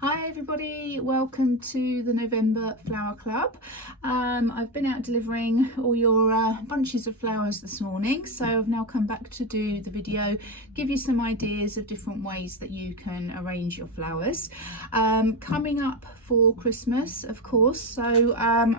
Hi everybody, welcome to the November Flower Club. I've been out delivering all your bunches of flowers this morning, so I've now come back to do the video, give you some ideas of different ways that you can arrange your flowers. Coming up for Christmas, of course, so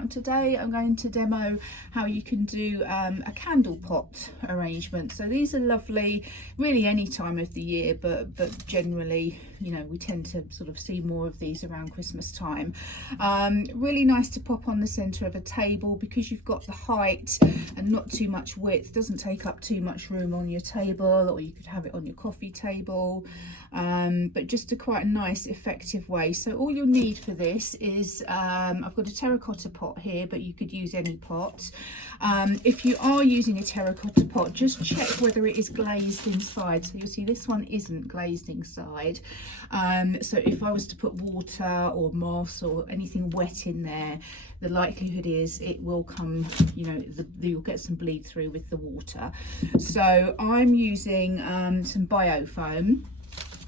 today I'm going to demo how you can do a candle pot arrangement. So these are lovely really any time of the year, but generally, you know, we tend to sort of see more of these around Christmas time. Really nice to pop on the center of a table because you've got the height and not too much width. Doesn't take up too much room on your table, or you could have it on your coffee table, but just a quite a nice effective way. So all you'll need for this is I've got a terracotta pot here, but you could use any pot. If you are using a terracotta pot, just check whether it is glazed inside. So you'll see this one isn't glazed inside. So if I was to put water or moss or anything wet in there, the likelihood is it will come, you know, you'll get some bleed through with the water. So I'm using some biofoam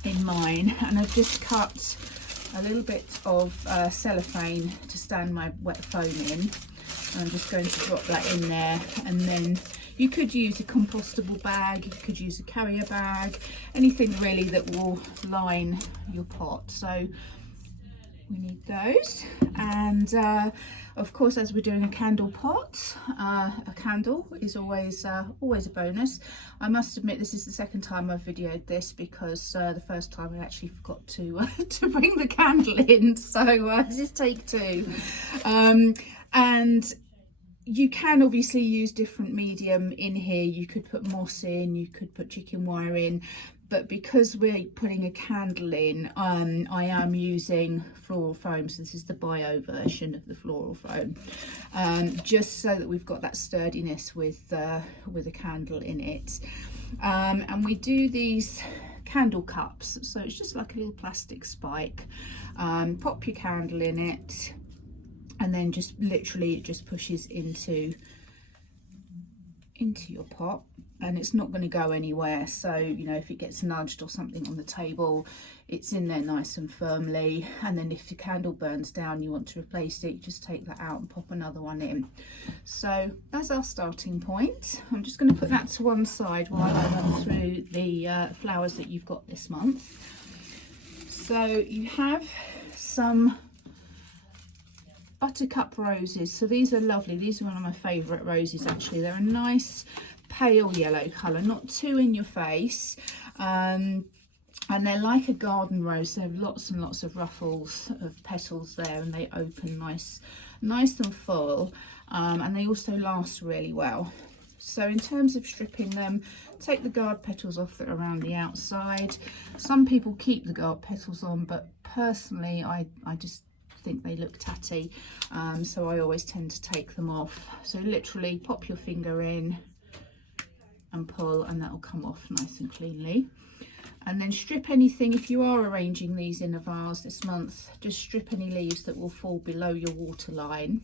in mine, and I've just cut a little bit of cellophane to stand my wet foam in. I'm just going to drop that in there, and then you could use a compostable bag, you could use a carrier bag, anything really that will line your pot. So we need those, and of course, as we're doing a candle pot, a candle is always a bonus. I must admit this is the second time I've videoed this, because the first time I actually forgot to to bring the candle in, so this is take two. And you can obviously use different medium in here. You could put moss in, you could put chicken wire in, but because we're putting a candle in, I am using floral foam. So this is the bio version of the floral foam, just so that we've got that sturdiness with a candle in it. And we do these candle cups, so it's just like a little plastic spike. Pop your candle in it, and then just literally it just pushes into your pot, and it's not going to go anywhere. So, you know, if it gets nudged or something on the table, it's in there nice and firmly. And then if the candle burns down, you want to replace it, you just take that out and pop another one in. So that's our starting point. I'm just going to put that to one side while I run through the flowers that you've got this month. So you have some buttercup roses. So these are lovely. These are one of my favourite roses actually. They're a nice pale yellow colour, not too in your face, and they're like a garden rose. They have lots and lots of ruffles of petals there, and they open nice and full, and they also last really well. So in terms of stripping them, take the guard petals off that are around the outside. Some people keep the guard petals on, but personally I just think they look tatty, so I always tend to take them off. So literally pop your finger in and pull, and that will come off nice and cleanly. And then strip anything, if you are arranging these in a vase this month, just strip any leaves that will fall below your water line.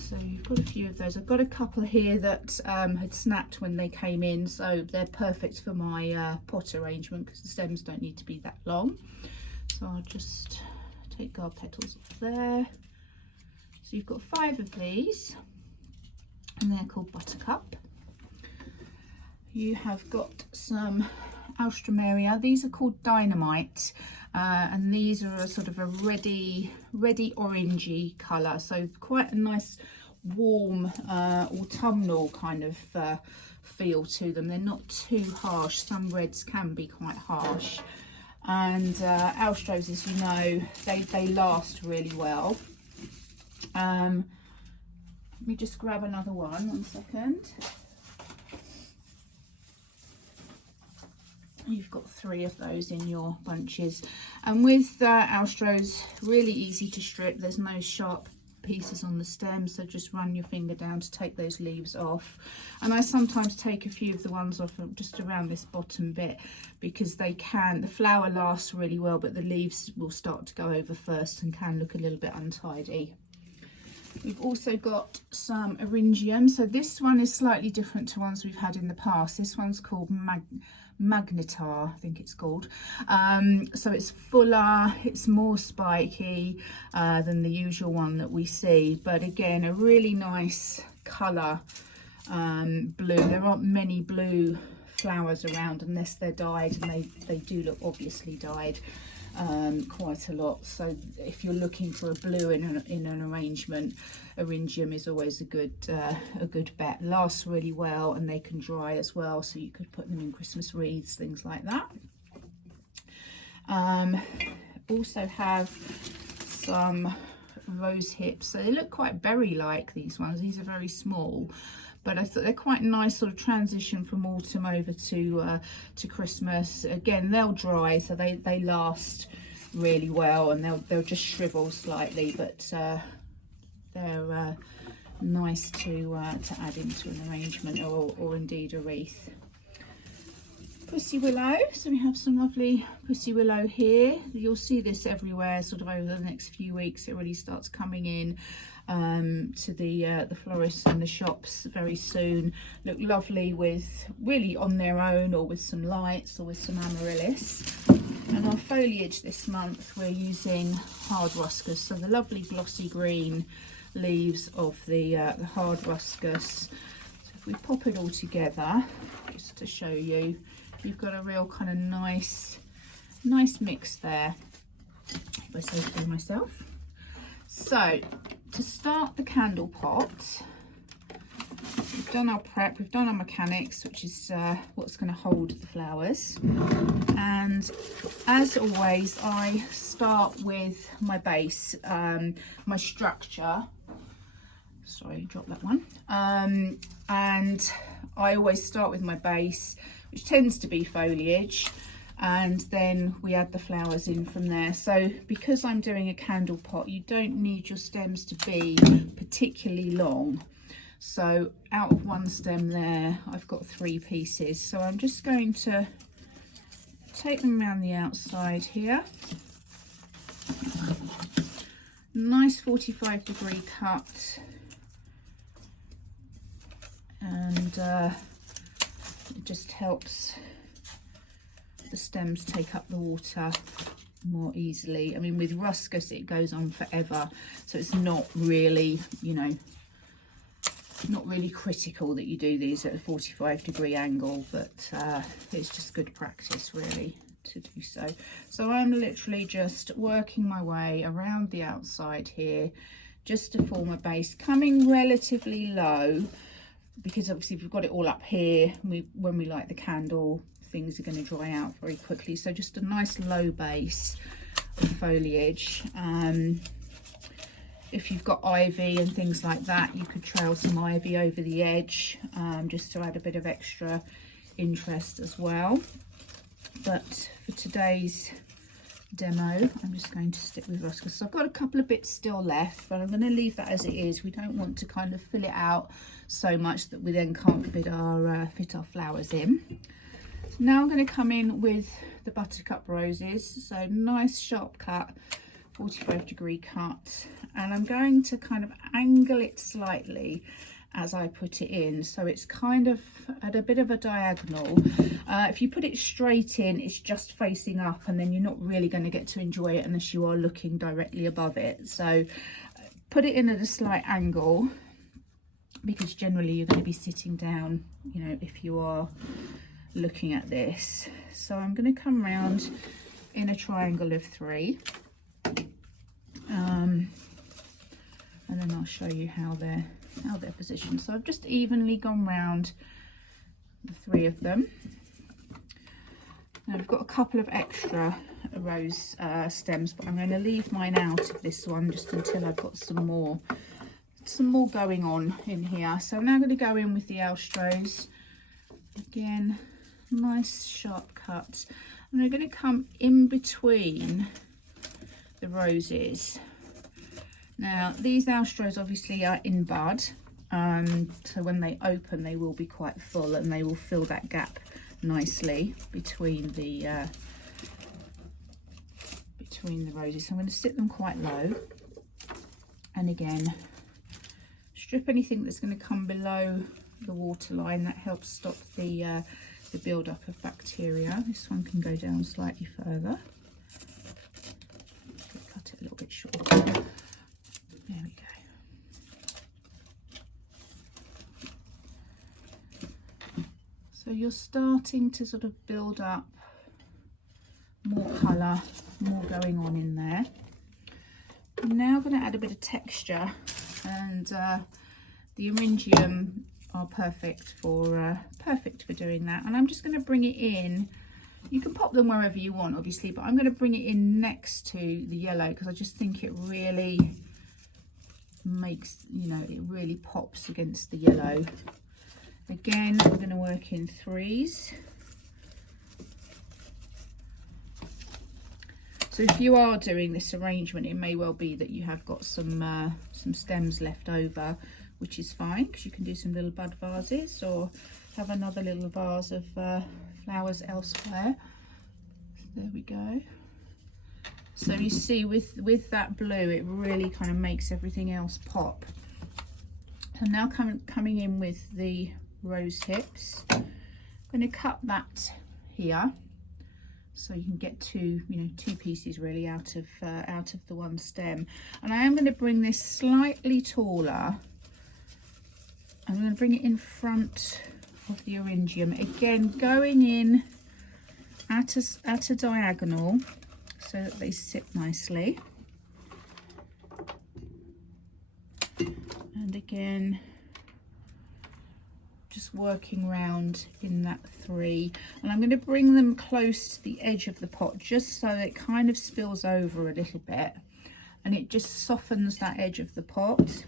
So you've got a few of those. I've got a couple here that had snapped when they came in, so they're perfect for my pot arrangement because the stems don't need to be that long. So I'll just take guard petals off there. So you've got 5 of these, and they're called Buttercup. You have got some Alstroemeria. These are called Dynamite, and these are a sort of a reddy orangey colour. So quite a nice warm autumnal kind of feel to them. They're not too harsh. Some reds can be quite harsh. And Alstroes, as you know, they last really well. Let me just grab another one second. You've got 3 of those in your bunches, and with Alstroes, really easy to strip. There's no sharp pieces on the stem, so just run your finger down to take those leaves off. And I sometimes take a few of the ones off just around this bottom bit, because the flower lasts really well, but the leaves will start to go over first and can look a little bit untidy. We've also got some Eryngium. So this one is slightly different to ones we've had in the past. This one's called Magnetar, I think it's called. So it's fuller, it's more spiky than the usual one that we see, but again, a really nice colour, blue. There aren't many blue flowers around unless they're dyed, and they do look obviously dyed quite a lot. So if you're looking for a blue in an arrangement, Eryngium is always a good bet. Lasts really well, and they can dry as well, so you could put them in Christmas wreaths, things like that. Also have some rose hips. So they look quite berry-like, these ones. These are very small, but I thought they're quite a nice sort of transition from autumn over to Christmas. Again, they'll dry, so they last really well, and they'll just shrivel slightly, but they're nice to add into an arrangement, or indeed a wreath. Pussy willow. So we have some lovely pussy willow here. You'll see this everywhere sort of over the next few weeks. It really starts coming in to the florists and the shops very soon. Look lovely with really on their own, or with some lights, or with some amaryllis. And our foliage this month, we're using hard ruscus, so the lovely glossy green leaves of the hard ruscus. So if we pop it all together, just to show you, you've got a real kind of nice mix there, if I say so myself. So to start the candle pot, we've done our prep, we've done our mechanics, which is what's going to hold the flowers. And as always, I start with my base, my structure. Sorry, drop that one. And I always start with my base, which tends to be foliage, and then we add the flowers in from there. So because I'm doing a candle pot, you don't need your stems to be particularly long. So out of one stem there, I've got 3 pieces. So I'm just going to take them around the outside here. Nice 45-degree cut. And it just helps the stems take up the water more easily. I mean, with ruscus it goes on forever, so it's not really, you know, not really critical that you do these at a 45-degree angle, but it's just good practice really to do so. So I'm literally just working my way around the outside here just to form a base, coming relatively low, because obviously if we've got it all up here, when we light the candle, things are going to dry out very quickly. So just a nice low base of foliage. If you've got ivy and things like that, you could trail some ivy over the edge, just to add a bit of extra interest as well. But for today's demo, I'm just going to stick with ruscus. So I've got a couple of bits still left, but I'm going to leave that as it is. We don't want to kind of fill it out so much that we then can't fit our flowers in. So now I'm going to come in with the buttercup roses. So nice sharp cut, 45-degree cut, and I'm going to kind of angle it slightly as I put it in, so it's kind of at a bit of a diagonal. If you put it straight in, it's just facing up, and then you're not really going to get to enjoy it unless you are looking directly above it. So put it in at a slight angle, because generally you're going to be sitting down, you know, if you are looking at this. So I'm going to come round in a triangle of 3, and then I'll show you how they're positioned. So I've just evenly gone round the 3 of them. Now I've got a couple of extra rose stems, but I'm going to leave mine out of this one just until I've got some more going on in here. So I'm now going to go in with the Alstros. Again, nice sharp cut, and I'm going to come in between the roses. Now these Alstros obviously are in bud, so when they open they will be quite full, and they will fill that gap nicely between the roses. So I'm going to sit them quite low, and again strip anything that's going to come below the water line. That helps stop the the build-up of bacteria. This one can go down slightly further. Cut it a little bit shorter. There we go. So you're starting to sort of build up more colour, more going on in there. I'm now going to add a bit of texture, and the Eryngium are perfect for doing that. And I'm just going to bring it in. You can pop them wherever you want, obviously, but I'm going to bring it in next to the yellow because I just think it really makes, you know, it really pops against the yellow. Again, we're going to work in threes. So if you are doing this arrangement, it may well be that you have got some stems left over, which is fine because you can do some little bud vases or have another little vase of flowers elsewhere. So there we go. So you see with that blue, it really kind of makes everything else pop. And now coming in with the rose hips, I'm going to cut that here so you can get two pieces really out of the one stem. And I am going to bring this slightly taller. I'm going to bring it in front of the Eryngium, again going in at a diagonal so that they sit nicely. And again, just working round in that three, and I'm going to bring them close to the edge of the pot just so it kind of spills over a little bit and it just softens that edge of the pot.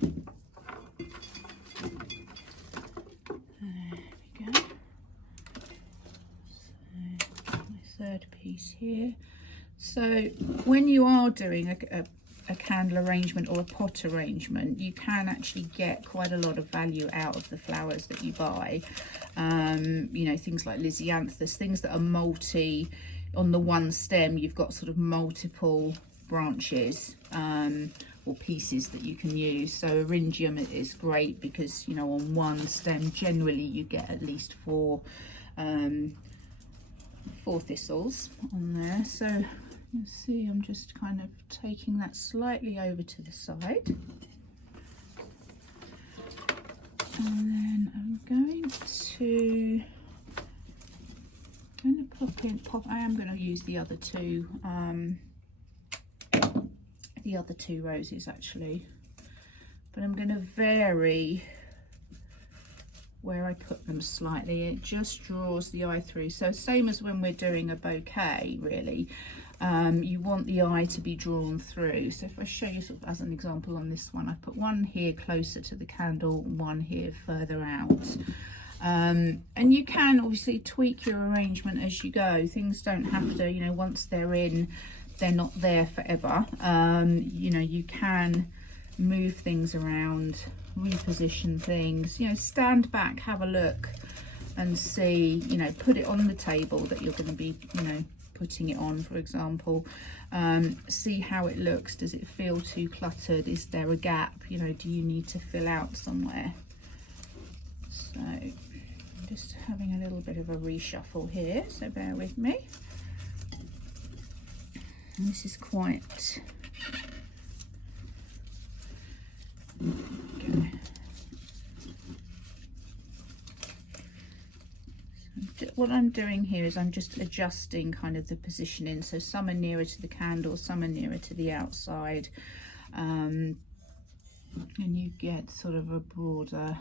There we go. So my third piece here. So when you are doing a candle arrangement or a pot arrangement, you can actually get quite a lot of value out of the flowers that you buy. You know, things like Lisianthus, things that are multi on the one stem, you've got sort of multiple branches or pieces that you can use. So Eryngium is great because, you know, on one stem generally you get at least four thistles on there. So you see, I'm just kind of taking that slightly over to the side. And then I'm going to I am going to use the other two roses actually, but I'm going to vary where I put them slightly. It just draws the eye through. So same as when we're doing a bouquet, really. You want the eye to be drawn through. So if I show you sort of as an example on this one, I've put one here closer to the candle, one here further out. And you can obviously tweak your arrangement as you go. Things don't have to, you know, once they're in, they're not there forever. You know, you can move things around, reposition things, you know, stand back, have a look and see, you know, put it on the table that you're going to be, you know, putting it on, for example. See how it looks. Does it feel too cluttered? Is there a gap? You know, do you need to fill out somewhere? So I'm just having a little bit of a reshuffle here, so bear with me. And this is quite okay. So what I'm doing here is I'm just adjusting kind of the positioning, so some are nearer to the candle, some are nearer to the outside, and you get sort of a broader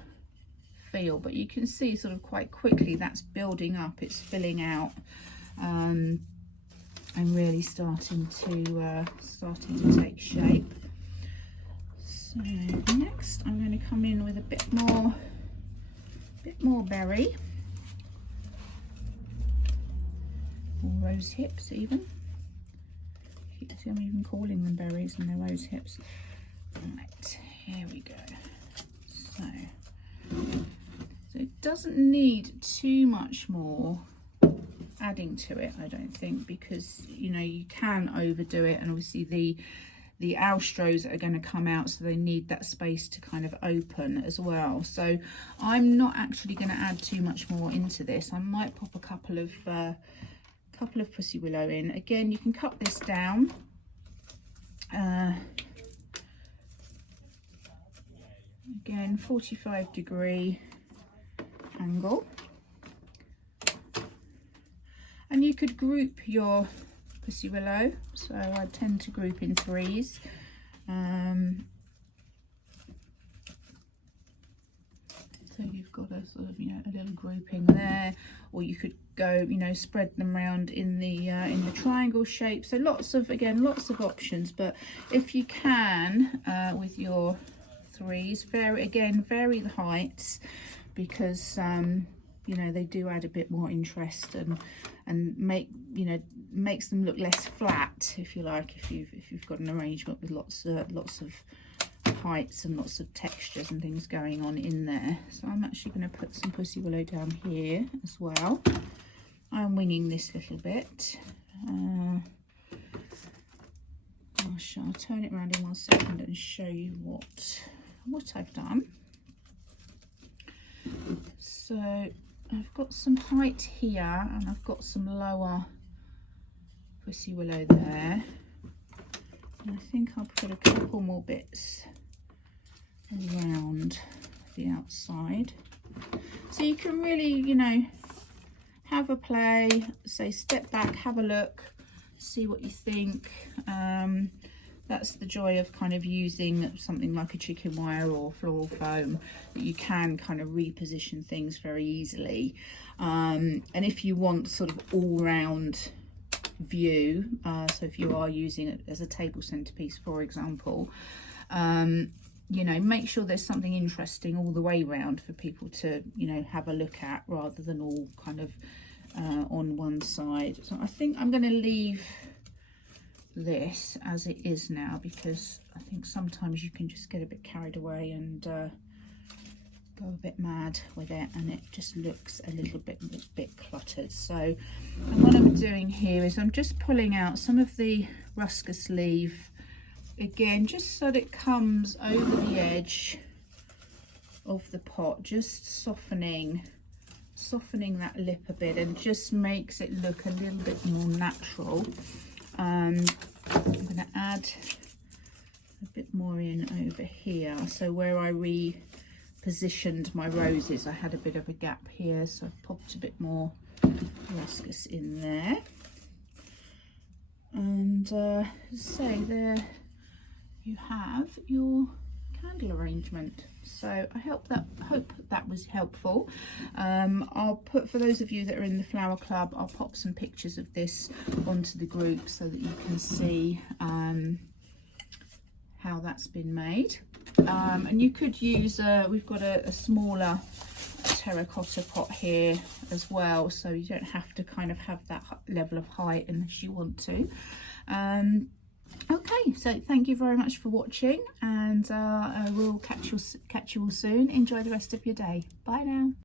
feel. But you can see sort of quite quickly that's building up, it's filling out, and really starting to take shape. So next I'm going to come in with a bit more berry, or rose hips even. See, I'm even calling them berries and they're rose hips. Right, here we go. So it doesn't need too much more adding to it, I don't think, because, you know, you can overdo it, and obviously the Alstros are going to come out, so they need that space to kind of open as well. So I'm not actually going to add too much more into this. I might pop a couple of Pussy Willow in. Again, you can cut this down. Again, 45-degree angle. And you could group your Pussy Willow, so I tend to group in threes. So you've got a sort of, a little grouping there, or you could go, spread them around in the triangle shape. So lots of options. But if you can, with your threes, vary the heights, because they do add a bit more interest and makes them look less flat, if you like, if you've got an arrangement with lots of heights and lots of textures and things going on in there. So I'm actually going to put some Pussy Willow down here as well. I'm winging this little bit. I'll turn it around in 1 second and show you what I've done. So I've got some height here, and I've got some lower Pussy Willow there. And I think I'll put a couple more bits around the outside. So you can really, have a play, say step back, have a look, see what you think. That's the joy of kind of using something like a chicken wire or floral foam, that you can kind of reposition things very easily. And if you want sort of all-round view, so if you are using it as a table centerpiece, for example, make sure there's something interesting all the way round for people to, have a look at, rather than all kind of on one side. So I think I'm going to leave this as it is now, because I think sometimes you can just get a bit carried away and go a bit mad with it, and it just looks a little bit cluttered. So what I'm doing here is I'm just pulling out some of the ruscus leaf, again just so that it comes over the edge of the pot, just softening that lip a bit, and just makes it look a little bit more natural. I'm going to add a bit more in over here. So where I repositioned my roses, I had a bit of a gap here, so I've popped a bit more ruscus in there. And say there you have your candle arrangement. So I hope that was helpful. I'll put, for those of you that are in the Flower Club, I'll pop some pictures of this onto the group so that you can see how that's been made. And you could use we've got a smaller terracotta pot here as well, so you don't have to kind of have that level of height unless you want to. Okay, so thank you very much for watching, and I will catch you all soon. Enjoy the rest of your day. Bye now.